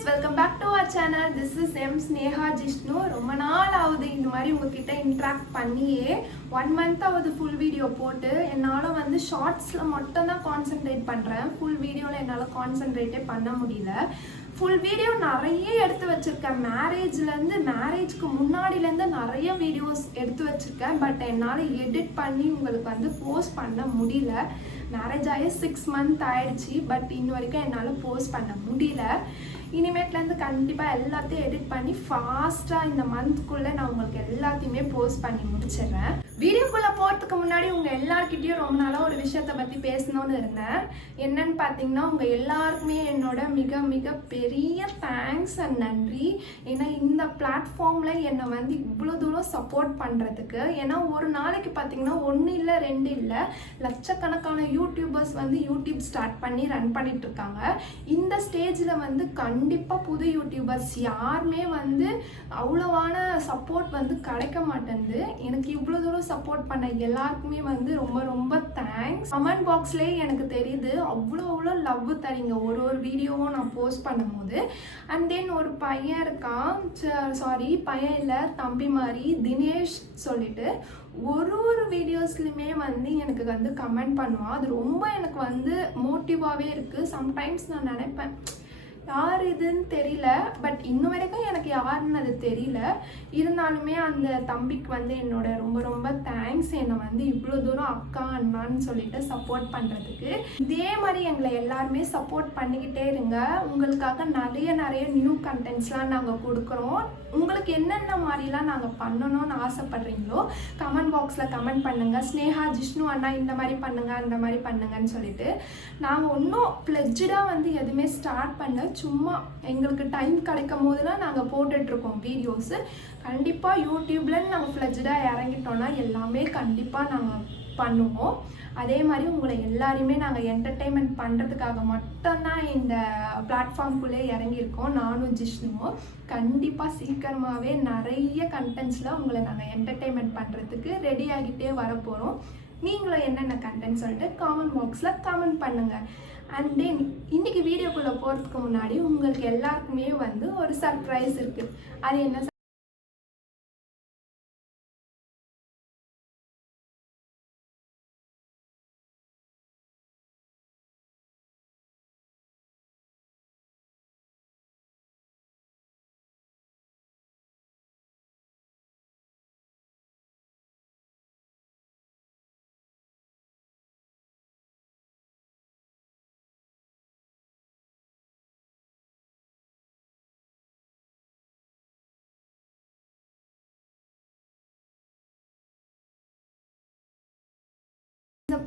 guys, welcome back to our channel. This is M Sneha Jishnu. ரொம்ப நாள் ஆகுது இந்த மாதிரி உங்ககிட்ட இன்ட்ராக்ட் பண்ணியே 1 month ஆகுது ஃபுல் வீடியோ போட்டு. என்னால் வந்து ஷார்ட்ஸில் மட்டும்தான் கான்சென்ட்ரேட் பண்ணுறேன். ஃபுல் வீடியோவில் என்னால் கான்சென்ட்ரேட்டே பண்ண முடியல. ஃபுல் வீடியோ நிறைய எடுத்து வச்சுருக்கேன். மேரேஜ்க்கு முன்னாடிலேருந்து நிறைய வீடியோஸ் எடுத்து வச்சுருக்கேன். பட் என்னால் எடிட் பண்ணி உங்களுக்கு வந்து போஸ்ட் பண்ண முடியல. மேரேஜ் ஆகி 6 months ஆயிடுச்சு. பட் இன்ன வரைக்கும் என்னால் போஸ்ட் பண்ண முடியல. இனிமேட்லேருந்து கண்டிப்பாக எல்லாத்தையும் எடிட் பண்ணி ஃபாஸ்ட்டாக இந்த மந்த்க்குள்ளே நான் உங்களுக்கு எல்லாத்தையுமே போஸ்ட் பண்ணி முடிச்சிடுறேன். வீடியோக்குள்ளே போகிறதுக்கு முன்னாடி உங்கள் எல்லாருக்கிட்டையும் ரொம்ப நாளாக ஒரு விஷயத்தை பற்றி பேசணும்னு இருந்தேன். என்னன்னு பார்த்தீங்கன்னா, உங்கள் எல்லாருக்குமே என்னோட மிக மிக பெரிய தேங்க்ஸ் அண்ட் நன்றி. ஏன்னா இந்த பிளாட்ஃபார்மில் என்னை வந்து இவ்வளோ தூரம் சப்போர்ட் பண்ணுறதுக்கு. ஏன்னா ஒரு நாளைக்கு பார்த்தீங்கன்னா 1 இல்லை 2 இல்லை லட்சக்கணக்கான யூடியூபர்ஸ் வந்து யூடியூப் ஸ்டார்ட் பண்ணி ரன் பண்ணிட்டு இருக்காங்க. இந்த ஸ்டேஜில் வந்து கண்டிப்பாக புது யூடியூபர்ஸ் யாருமே வந்து அவ்வளோவான சப்போர்ட் வந்து கிடைக்க மாட்டேங்குது. எனக்கு இவ்வளோ தூரம் சப்போர்ட் பண்ண எல்லாருக்குமே வந்து ரொம்ப ரொம்ப தேங்க்ஸ். கமெண்ட் பாக்ஸ்லேயே எனக்கு தெரியுது அவ்வளோ லவ் தரீங்க ஒரு வீடியோவும் நான் போஸ்ட் பண்ணும்போது. அண்ட் தென் ஒரு பையன் இருக்கான், பையன் இல்லை தம்பி மாதிரி, தினேஷ் சொல்லிட்டு ஒரு வீடியோஸ்லையுமே வந்து எனக்கு வந்து கமெண்ட் பண்ணுவான். அது ரொம்ப எனக்கு வந்து மோட்டிவாகவே இருக்குது. சம்டைம்ஸ் நான் நினைப்பேன் யார் இதுன்னு தெரியல, பட் இன்னும் வரைக்கும் எனக்கு யாருன்னு அது தெரியல. இருந்தாலுமே அந்த தம்பிக்கு வந்து என்னோட ரொம்ப ரொம்ப தேங்க்ஸ். என்னை வந்து இவ்வளோ தூரம் அக்கா அண்ணான்னு சொல்லிட்டு சப்போர்ட் பண்ணுறதுக்கு. இதே மாதிரி எங்களை எல்லாருமே சப்போர்ட் பண்ணிக்கிட்டே இருங்க. உங்களுக்காக நிறைய நியூ கண்டென்ட்ஸ்லாம் நாங்கள் கொடுக்குறோம். உங்களுக்கு என்னென்ன மாதிரிலாம் நாங்கள் பண்ணணும்னு ஆசைப்படுறீங்களோ கமெண்ட் பாக்ஸில் கமெண்ட் பண்ணுங்கள். ஸ்னேகா ஜிஷ்ணு அண்ணா இந்த மாதிரி பண்ணுங்கள் அந்த மாதிரி பண்ணுங்கன்னு சொல்லிட்டு. நாங்கள் ஒன்றும் ஃப்ளெட்ஜாக வந்து எதுவுமே ஸ்டார்ட் பண்ண, சும்மா எங்களுக்கு டைம் கிடைக்கும் போதெல்லாம் நாங்கள் போட்டுட்ருக்கோம் வீடியோஸு. கண்டிப்பாக யூடியூப்லன்னு நாங்கள் ஃப்ளெட்ஜாக இறங்கிட்டோன்னா எல்லாமே கண்டிப்பாக நாங்கள் பண்ணுவோம். அதே மாதிரி உங்களை எல்லாரையுமே நாங்கள் என்டர்டெயின்மெண்ட் பண்ணுறதுக்காக மட்டும்தான் இந்த பிளாட்ஃபார்ம்குள்ளே இறங்கியிருக்கோம். நானும் ஜிஷ்ணுவும் கண்டிப்பாக சீக்கிரமாகவே நிறைய கண்டென்ட்ஸில் உங்களை நாங்கள் என்டர்டெயின்மெண்ட் பண்ணுறதுக்கு ரெடி ஆகிட்டே வரப்போகிறோம். நீங்களும் என்னென்ன கண்டென்ட் சொல்லிட்டு காமெண்ட் பாக்ஸில் கமெண்ட் பண்ணுங்கள். அண்ட் தென் இன்றைக்கி வீடியோக்குள்ளே போகிறதுக்கு முன்னாடி உங்களுக்கு எல்லாருக்குமே வந்து ஒரு சர்ப்ரைஸ் இருக்குது. அது என்ன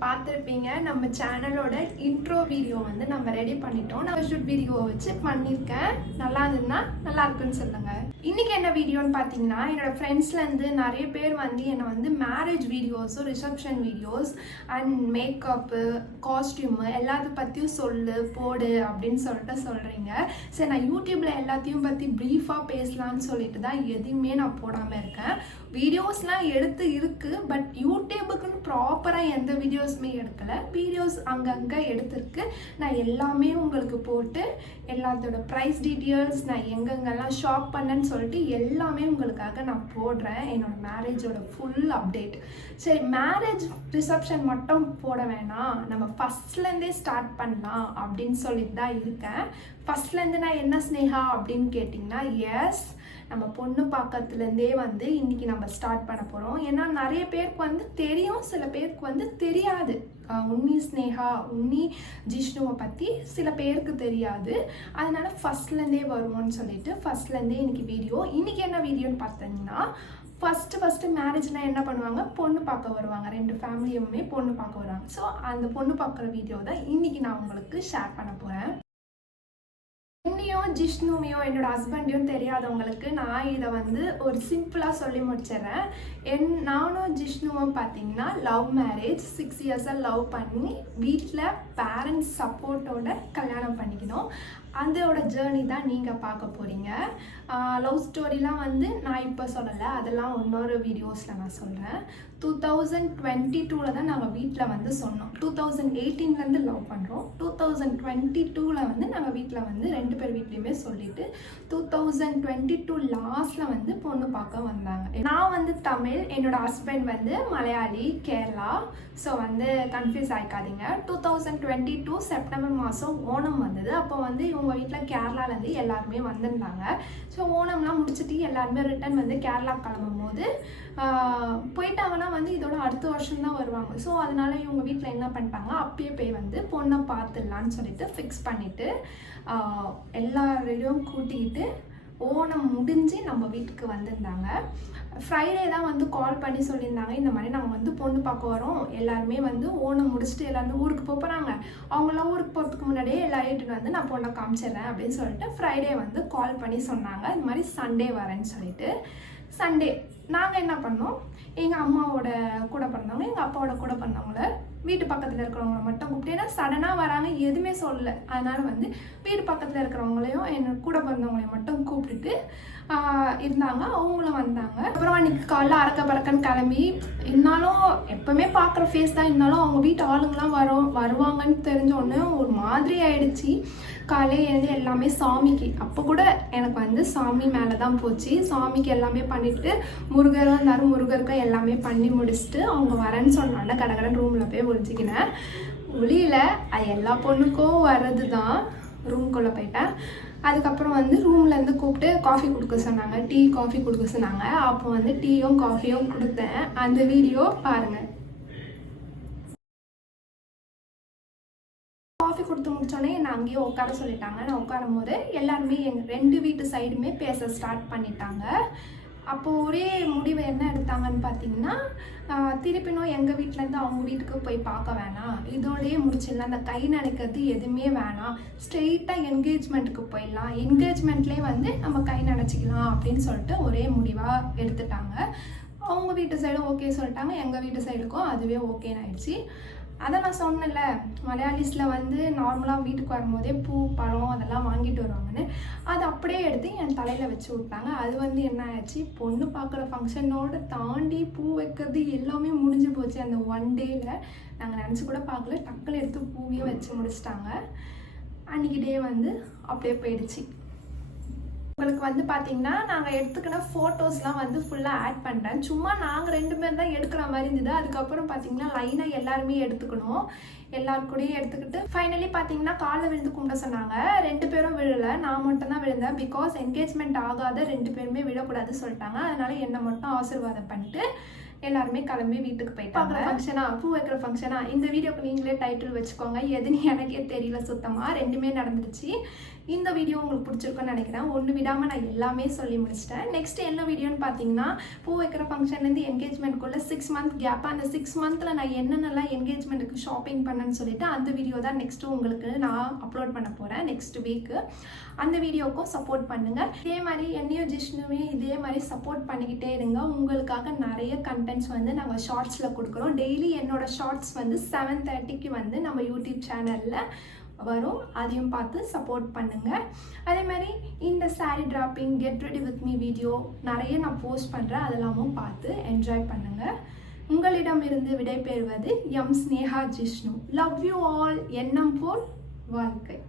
பார்த்துருப்பீங்க, நம்ம சேனலோட இன்ட்ரோ வீடியோ வந்து நம்ம ரெடி பண்ணிட்டோம். நான் ஷூட் வீடியோவை வச்சு பண்ணியிருக்கேன். நல்லா இருந்ததுன்னா நல்லா இருக்குன்னு சொல்லுங்கள். இன்றைக்கி என்ன வீடியோன்னு பார்த்தீங்கன்னா, என்னோடய ஃப்ரெண்ட்ஸ்லேருந்து நிறைய பேர் வந்து என்னை வந்து மேரேஜ் வீடியோஸும் reception videos and makeup costume எல்லாத்த பற்றியும் போடு அப்படின்னு சொல்லிட்டு சொல்கிறீங்க. சரி, நான் யூடியூப்பில் எல்லாத்தையும் பற்றி ப்ரீஃபாக பேசலான்னு சொல்லிட்டு தான் எதுவுமே நான் போடாமல் இருக்கேன். வீடியோஸ்லாம் எடுத்து இருக்குது, பட் யூடியூபுக்குன்னு ப்ராப்பராக எந்த வீடியோஸுமே எடுக்கலை. வீடியோஸ் அங்கங்கே எடுத்துருக்கு. நான் எல்லாமே உங்களுக்கு போட்டு எல்லாத்தோட ப்ரைஸ் டீட்டெயில்ஸ், நான் எங்கெங்கெல்லாம் ஷாப் பண்ணேன்னு சொல்லிட்டு எல்லாமே உங்களுக்காக நான் போடுறேன். என்னோடய மேரேஜோட ஃபுல் அப்டேட். சரி, மேரேஜ் ரிசப்ஷன் மட்டும் போட வேணாம், நம்ம ஃபஸ்ட்லேருந்தே ஸ்டார்ட் பண்ணலாம் அப்படின்னு சொல்லிட்டு தான் இருக்கேன். ஃபஸ்ட்லேருந்து நான் என்ன ஸ்னேகா அப்படின்னு கேட்டிங்கன்னா, எஸ், நம்ம பொண்ணு பார்க்கறதுலேருந்தே வந்து இன்றைக்கி நம்ம ஸ்டார்ட் பண்ண போகிறோம். ஏன்னா நிறைய பேருக்கு வந்து தெரியும், சில பேருக்கு வந்து தெரியாது. உன்னி ஸ்னேகா, உன்னி ஜிஷ்ணுவை பற்றி சில பேருக்கு தெரியாது. அதனால் ஃபஸ்ட்லேருந்தே வருவோன்னு சொல்லிட்டு ஃபஸ்ட்லேருந்தே இன்றைக்கி வீடியோ. இன்றைக்கி என்ன வீடியோன்னு பார்த்தீங்கன்னா, ஃபஸ்ட்டு மேரேஜ்னால் என்ன பண்ணுவாங்க, பொண்ணு பார்க்க வருவாங்க. 2 ஃபேமிலியுமே பொண்ணு பார்க்க வருவாங்க. ஸோ அந்த பொண்ணு பார்க்குற வீடியோ தான் இன்றைக்கி நான் உங்களுக்கு ஷேர் பண்ண போகிறேன். என்னையும் ஜிஷ்ணுவையும் என்னோட ஹஸ்பண்டையும் தெரியாதவங்களுக்கு நான் இதை வந்து ஒரு சிம்பிளாக சொல்லி முடிச்சிடுறேன். நானும் ஜிஷ்ணுவும் பார்த்தீங்கன்னா லவ் மேரேஜ் 6 years லவ் பண்ணி வீட்டில் பேரண்ட்ஸ் சப்போர்ட்டோட கல்யாணம் பண்ணிக்கணும். அதோட ஜேர்னி தான் நீங்கள் பார்க்க போகிறீங்க. லவ் ஸ்டோரிலாம் வந்து நான் இப்போ சொல்லலை, அதெல்லாம் இன்னொரு வீடியோஸில் நான் சொல்கிறேன். 2022 தான் நாங்கள் வீட்டில் வந்து சொன்னோம். 2018 லவ் பண்ணுறோம். 2022 வந்து நாங்கள் வீட்டில் வந்து 2 பேர் வீட்லேயுமே சொல்லிவிட்டு 2022 லாஸ்ட்டில் வந்து பொண்ணு பார்க்க வந்தாங்க. நான் வந்து தமிழ், என்னோட ஹஸ்பண்ட் வந்து மலையாளி, கேரளா. ஸோ வந்து கன்ஃபியூஸ் ஆகிக்காதீங்க. 2022 செப்டம்பர் மாதம் ஓணம் வந்தது. அப்போ வந்து இவங்க வீட்டில் கேரளாலேருந்து எல்லாருமே வந்திருந்தாங்க. ஸோ ஓணம்லாம் முடிச்சுட்டு எல்லாருமே ரிட்டன் வந்து கேரளா கிளம்பும் போது போயிட்டாங்கன்னா வந்து இதோட அடுத்த வருஷம் தான் வருவாங்க. ஸோ அதனால இவங்க வீட்டில் என்ன பண்ணிட்டாங்க, அப்பயே போய் வந்து பொண்ணை பார்த்துடலான்னு சொல்லிட்டு ஃபிக்ஸ் பண்ணிவிட்டு எல்லாரையும் கூட்டிக்கிட்டு ஓணம் முடிஞ்சு நம்ம வீட்டுக்கு வந்திருந்தாங்க. ஃப்ரைடே தான் வந்து கால் பண்ணி சொல்லியிருந்தாங்க, இந்த மாதிரி நாங்கள் வந்து பொண்ணு பார்க்க வரோம், எல்லாருமே வந்து ஓணம் முடிச்சுட்டு எல்லாருமே ஊருக்கு போகிறாங்க, அவங்களாம் ஊருக்கு போகிறதுக்கு முன்னாடியே எல்லாரும் ஏற்றுட்டு வந்து நான் பொண்ணை காமிச்சிடுறேன் அப்படின்னு சொல்லிட்டு ஃப்ரைடே வந்து கால் பண்ணி சொன்னாங்க. இந்த மாதிரி சண்டே வரேன்னு சொல்லிட்டு. சண்டே நாங்கள் என்ன பண்ணோம், எங்கள் அம்மாவோட கூட பிறந்தவங்க, எங்கள் அப்பாவோட கூட பிறந்தவங்கள வீட்டு பக்கத்தில் இருக்கிறவங்கள மட்டும் கூப்பிட்டு, ஏன்னா சடனாக வராங்க, எதுவுமே சொல்லலை. அதனால் வந்து வீட்டு பக்கத்தில் இருக்கிறவங்களையும் என்னோட கூட பிறந்தவங்களையும் மட்டும் கூப்பிட்டுட்டு இருந்தாங்க. அவங்களும் வந்தாங்க. அப்புறம் அன்றைக்கி காலைல அறக்க பறக்கன்னு கிளம்பி, இருந்தாலும் எப்போவுமே பார்க்குற ஃபேஸ் தான், இருந்தாலும் அவங்க வீட்டு ஆளுங்கெலாம் வருவாங்கன்னு தெரிஞ்சோடனே ஒரு மாதிரி ஆயிடுச்சு. காலையில் எழுந்து எல்லாமே சாமிக்கு, அப்போ கூட எனக்கு வந்து சாமி மேலே தான் போச்சு. சாமிக்கு எல்லாமே பண்ணிவிட்டு முருகர் வந்தார், முருகருக்கு எல்லாமே பண்ணி முடிச்சுட்டு அவங்க வரேன்னு சொன்னாங்க. கடகடன் ரூமில் போய் ஒழிச்சிக்கினேன். ஒளியில் அது எல்லா பொண்ணுக்கும் வர்றது தான். ரூம்குள்ளே போயிட்டேன். அதுக்கப்புறம் வந்து ரூம்லேருந்து கூப்பிட்டு காஃபி கொடுக்க சொன்னாங்க, டீ காஃபி கொடுக்க சொன்னாங்க. அப்போ வந்து டீயும் காஃபியும் கொடுத்தேன். அந்த வீடியோ பாருங்கள். காஃபி கொடுத்து முடிச்சோடனே என்னை அங்கேயே உட்கார சொல்லிட்டாங்க. நான் உட்காரும் போது எல்லாருமே எங்கள் 2 வீட்டு சைடுமே பேச ஸ்டார்ட் பண்ணிட்டாங்க. அப்போது ஒரே முடிவு என்ன எடுத்தாங்கன்னு பார்த்தீங்கன்னா, திருப்பினும் எங்கள் வீட்டிலேருந்து அவங்க வீட்டுக்கு போய் பார்க்க வேணாம், இதோடையே முடிச்சிடலாம், அந்த கை நனைக்கிறது எதுவுமே வேணாம், ஸ்ட்ரெயிட்டாக என்கேஜ்மெண்ட்டுக்கு போயிடலாம், என்கேஜ்மெண்ட்லேயே வந்து நம்ம கை நனைச்சிக்கலாம் அப்படின்னு சொல்லிட்டு ஒரே முடிவாக எடுத்துட்டாங்க. அவங்க வீட்டு சைடும் ஓகே சொல்லிட்டாங்க, எங்கள் வீட்டு சைடுக்கும் அதுவே ஓகேன்னு ஆயிடுச்சு. அதை நான் சொன்னேன்ல, மலையாளிஸில் வந்து நார்மலாக வீட்டுக்கு வரும்போதே பூ பழம் அதெல்லாம் வாங்கிட்டு வருவாங்கன்னு, அது அப்படியே எடுத்து என் தலையில் வச்சு விட்டாங்க. அது வந்து என்ன ஆயிடுச்சு, பொண்ணு பார்க்குற ஃபங்க்ஷனோட தாண்டி பூ வைக்கிறது எல்லாமே முடிஞ்சு போச்சு. அந்த 1 டேயில் நாங்கள் நினச்சி கூட பார்க்கல, டக்குன்னு எடுத்து பூவையே வச்சு முடிச்சிட்டாங்க. அன்றைக்கி டே வந்து அப்படியே போயிடுச்சு. உங்களுக்கு வந்து பார்த்தீங்கன்னா நாங்கள் எடுத்துக்கின ஃபோட்டோஸ்லாம் வந்து ஃபுல்லாக ஆட் பண்ணுறேன். சும்மா நாங்கள் 2 பேர் தான் எடுக்கிற மாதிரி இருந்தது. அதுக்கப்புறம் பார்த்தீங்கன்னா லைனாக எல்லாருமே எடுத்துக்கணும். எல்லாருக்கூடையும் எடுத்துக்கிட்டு ஃபைனலி பார்த்தீங்கன்னா காலைல விழுந்து கும்பிட சொன்னாங்க. 2 பேரும் விழலை, நான் மட்டும் தான் விழுந்தேன். பிகாஸ் என்கேஜ்மெண்ட் ஆகாத 2 பேருமே விழக்கூடாதுன்னு சொல்லிட்டாங்க. அதனால என்னை மட்டும் ஆசீர்வாதம் பண்ணிட்டு எல்லாருமே கிளம்பி வீட்டுக்கு போயிட்டாங்க. ஃபங்க்ஷனா, பூ வைக்கிற ஃபங்க்ஷனா, இந்த வீடியோக்கு நீங்களே டைட்டில் வச்சுக்கோங்க. எதுன்னு எனக்கே தெரியல சுத்தமாக. 2மே நடந்துருச்சு. இந்த வீடியோ உங்களுக்கு பிடிச்சிருக்குன்னு நினைக்கிறேன். ஒன்று விடாமல் நான் எல்லாமே சொல்லி முடிச்சிட்டேன். நெக்ஸ்ட் என்ன வீடியோன்னு பார்த்தீங்கன்னா, பூ வைக்கிற ஃபங்க்ஷன்லேருந்து என்கேஜ்மெண்ட்குள்ளே 6 மந்த் கேப். அந்த 6 மந்தில் நான் என்னென்னலாம் என்கேஜ்மெண்ட்டுக்கு ஷாப்பிங் பண்ணேன்னு சொல்லிட்டு அந்த வீடியோ தான் நெக்ஸ்ட்டு உங்களுக்கு நான் அப்லோட் பண்ண போகிறேன் நெக்ஸ்ட் வீக்கு. அந்த வீடியோக்கும் சப்போர்ட் பண்ணுங்கள். இதே மாதிரி என்னையும் ஜிஷ்ணுவே இதே மாதிரி சப்போர்ட் பண்ணிக்கிட்டே இருங்க. உங்களுக்காக நிறைய கண்டென்ட்ஸ் வந்து நாங்கள் ஷார்ட்ஸில் கொடுக்குறோம். டெய்லி என்னோட ஷார்ட்ஸ் வந்து 7:30க்கு வந்து நம்ம யூடியூப் சேனலில் வரும். அதையும் பார்த்து சப்போர்ட் பண்ணுங்கள். அதே மாதிரி இந்த sari dropping, get ready with me video நிறைய நான் போஸ்ட் பண்ணுறேன். அதெல்லாமும் பார்த்து என்ஜாய் பண்ணுங்கள். உங்களிடமிருந்து விடைபெறுவது M Sneha Jishnu. Love you all. எண்ணம் போல் வாழ்க்கை.